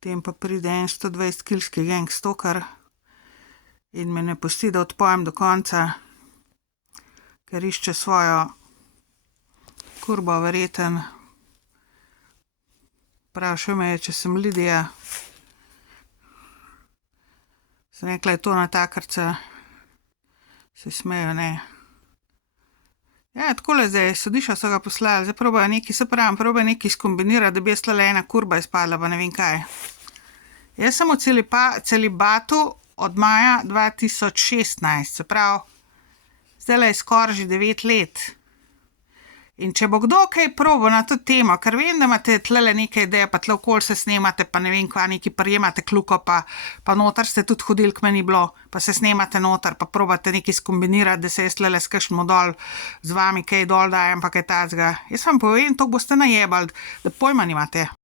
Potem pa pride en 120-kilski gangstalker in me ne pusti, da odpojem do konca, ker išče svojo kurbo verjeten. Vprašal me je, če sem Lidija. Sem rekla, je to natakarca. Se smejo, ne. Ja, takole zdaj, sodišča so ga poslali, zdaj probajo nekaj skombinirati, da bi jaz tlele ena kurba izpadla, pa ne vem kaj. Jaz sem v celibatu od maja 2016, se pravi, zdajle je skoraj že 9 let. In če bo kdo kaj probal na to temo, ker vem, da imate tlele neke ideje, pa tle okoli se snemate, pa ne vem kva, neki prijemate kljuko, pa noter ste tudi hodili, k meni bilo, pa se snemate noter, pa probate nekaj skombinirati, da se jaz tlele s kakšnim dol z vami kaj dol dajem, pa kaj tacga. Jaz vam povem, to boste najebali, da pojma nimate.